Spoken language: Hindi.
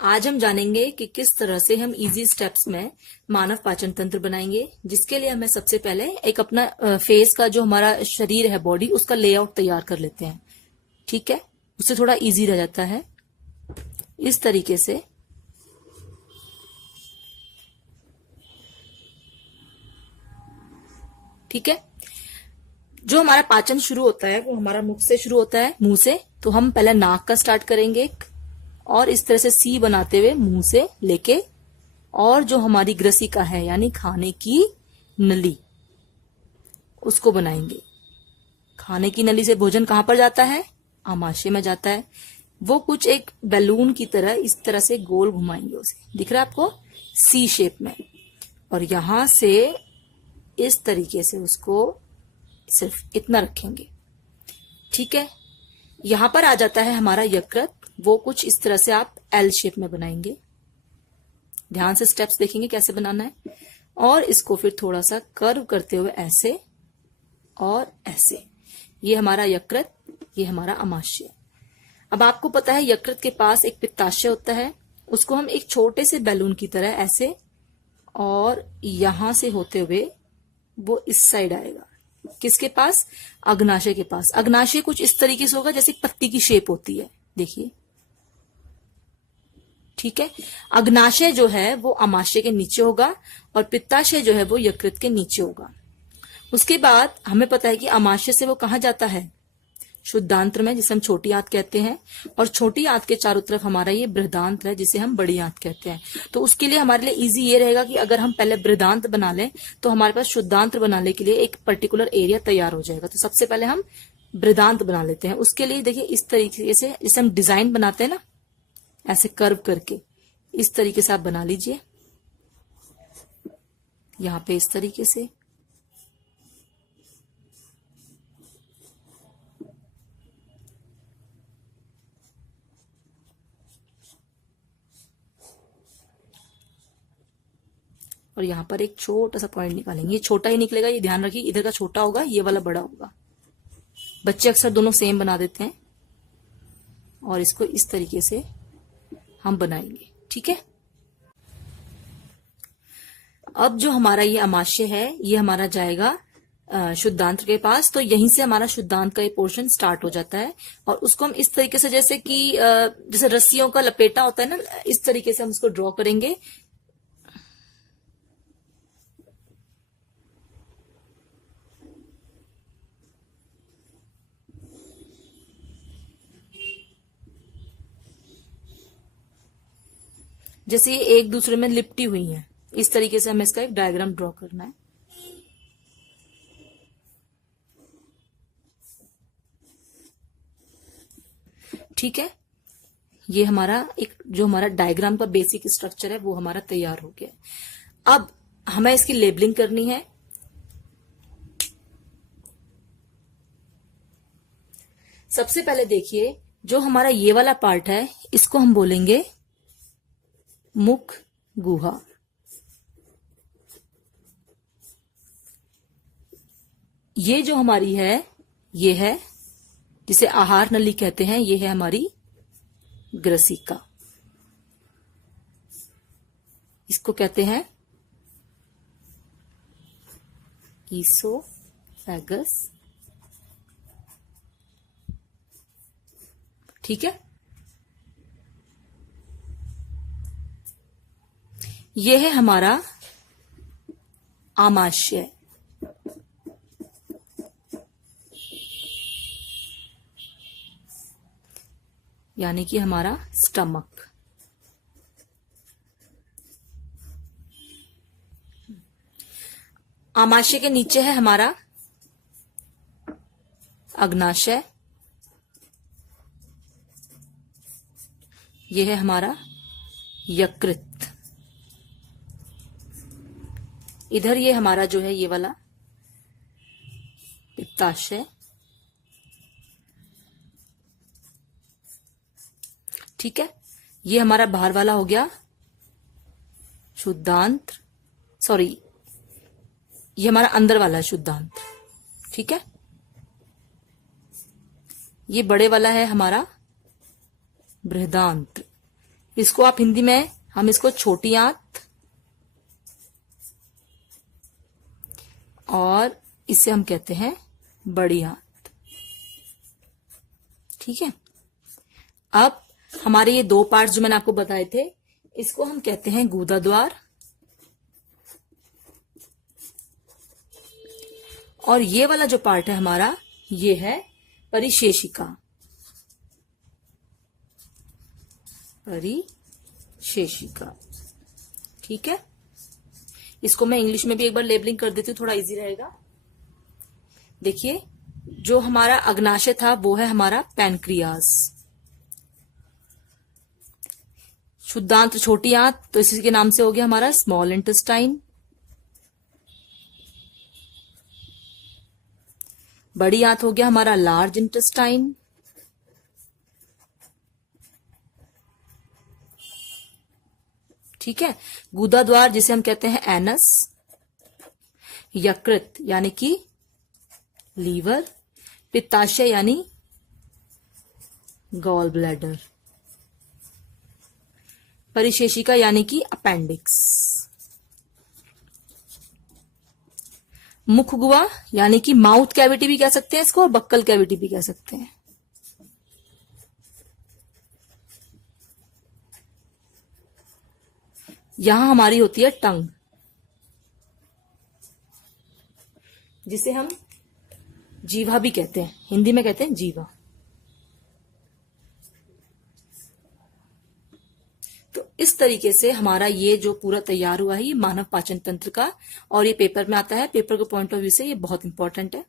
आज हम जानेंगे कि किस तरह से हम इजी स्टेप्स में मानव पाचन तंत्र बनाएंगे, जिसके लिए हमें सबसे पहले एक अपना फेस का जो हमारा शरीर है, बॉडी, उसका लेआउट तैयार कर लेते हैं। ठीक है, उससे थोड़ा इजी रह जाता है। इस तरीके से ठीक है। जो हमारा पाचन शुरू होता है वो हमारा मुख से शुरू होता है, मुंह से। तो हम पहले नाक का स्टार्ट करेंगे और इस तरह से सी बनाते हुए मुंह से लेके, और जो हमारी ग्रसिका है यानी खाने की नली, उसको बनाएंगे। खाने की नली से भोजन कहां पर जाता है? आमाशय में जाता है। वो कुछ एक बैलून की तरह इस तरह से गोल घुमाएंगे उसे, दिख रहा है आपको, सी शेप में। और यहां से इस तरीके से उसको सिर्फ इतना रखेंगे। ठीक है, यहां पर आ जाता है हमारा यकृत। वो कुछ इस तरह से आप एल शेप में बनाएंगे। ध्यान से स्टेप्स देखेंगे कैसे बनाना है। और इसको फिर थोड़ा सा कर्व करते हुए ऐसे और ऐसे। ये हमारा यकृत, ये हमारा अमाशय। अब आपको पता है यकृत के पास एक पित्ताशय होता है, उसको हम एक छोटे से बैलून की तरह ऐसे और यहां से होते हुए वो इस साइड आएगा। किसके पास? अग्नाशय के पास। अग्नाशय कुछ इस तरीके से होगा जैसे पत्ती की शेप होती है, देखिए। ठीक है, अग्नाशय जो है वो अमाशय के नीचे होगा और पित्ताशय जो है वो यकृत के नीचे होगा। उसके बाद हमें पता है कि अमाशय से वो कहां जाता है? शुद्धांत्र में, जिसे हम छोटी आंत कहते हैं। और छोटी आंत के चारों तरफ हमारा ये बृहदांत्र है, जिसे हम बड़ी आंत कहते हैं। तो उसके लिए हमारे लिए इजी ये रहेगा कि अगर हम पहले बृहदांत्र बना लें तो हमारे पास शुद्धांत्र बनाने के लिए एक पर्टिकुलर एरिया तैयार हो जाएगा। तो सबसे पहले हम बृहदांत्र बना लेते हैं। उसके लिए देखिए इस तरीके से, जैसे हम डिजाइन बनाते हैं ना, ऐसे कर्व करके इस तरीके से आप बना लीजिए। यहां पे इस तरीके से। और यहां पर एक छोटा सा पॉइंट निकालेंगे। ये छोटा ही निकलेगा, ये ध्यान रखिए। इधर का छोटा होगा, ये वाला बड़ा होगा। बच्चे अक्सर दोनों सेम बना देते हैं। और इसको इस तरीके से हम बनाएंगे। ठीक है, अब जो हमारा ये अमाशय है ये हमारा जाएगा शुद्धांत्र के पास। तो यहीं से हमारा शुद्धांत का ये पोर्शन स्टार्ट हो जाता है। और उसको हम इस तरीके से, जैसे कि जैसे रस्सियों का लपेटा होता है ना, इस तरीके से हम उसको ड्रॉ करेंगे। जैसे ये एक दूसरे में लिपटी हुई है, इस तरीके से हमें इसका एक डायग्राम ड्रॉ करना है। ठीक है, ये हमारा एक जो हमारा डायग्राम का बेसिक स्ट्रक्चर है वो हमारा तैयार हो गया। अब हमें इसकी लेबलिंग करनी है। सबसे पहले देखिए, जो हमारा ये वाला पार्ट है इसको हम बोलेंगे मुख गुहा। ये जो हमारी है ये है, जिसे आहार नली कहते हैं, ये है हमारी ग्रसिका। इसको कहते हैं ईसोफेगस। ठीक है, यह है हमारा आमाशय। यानी कि हमारा स्टमक। आमाशय के नीचे है हमारा अग्नाशय। यह है हमारा यकृत। इधर ये हमारा जो है ये वाला पित्ताशय। ठीक है, ये हमारा बाहर वाला हो गया शुद्धांत्र, सॉरी ये हमारा अंदर वाला है शुद्धांत्र। ठीक है, ये बड़े वाला है हमारा बृहदांत्र। इसको आप हिंदी में, हम इसको छोटी आंत और इसे हम कहते हैं बड़ी आंत। ठीक है। अब हमारे ये दो पार्ट्स जो मैंने आपको बताए थे, इसको हम कहते हैं गूदा द्वार, और ये वाला जो पार्ट है हमारा, ये है परिशेषिका। परिशेषिका। ठीक है। इसको मैं इंग्लिश में भी एक बार लेबलिंग कर देती हूँ, थोड़ा इजी रहेगा। देखिए, जो हमारा अग्नाशय था वो है हमारा पैनक्रियाज। शुद्धांत छोटी आंत, तो इसी के नाम से हो गया हमारा स्मॉल इंटेस्टाइन। बड़ी आंत हो गया हमारा लार्ज इंटेस्टाइन। ठीक है। गूदा द्वार जिसे हम कहते हैं एनस। यकृत यानी कि लीवर। पित्ताशय यानी गॉल ब्लैडर। परिशेषिका यानी कि अपेंडिक्स। मुख गुहा यानी कि माउथ कैविटी भी कह सकते हैं इसको, और बक्कल कैविटी भी कह सकते हैं। यहां हमारी होती है टंग, जिसे हम जीवा भी कहते हैं, हिंदी में कहते हैं जीवा। तो इस तरीके से हमारा ये जो पूरा तैयार हुआ है, ये मानव पाचन तंत्र का, और ये पेपर में आता है। पेपर के पॉइंट ऑफ व्यू से ये बहुत इंपॉर्टेंट है।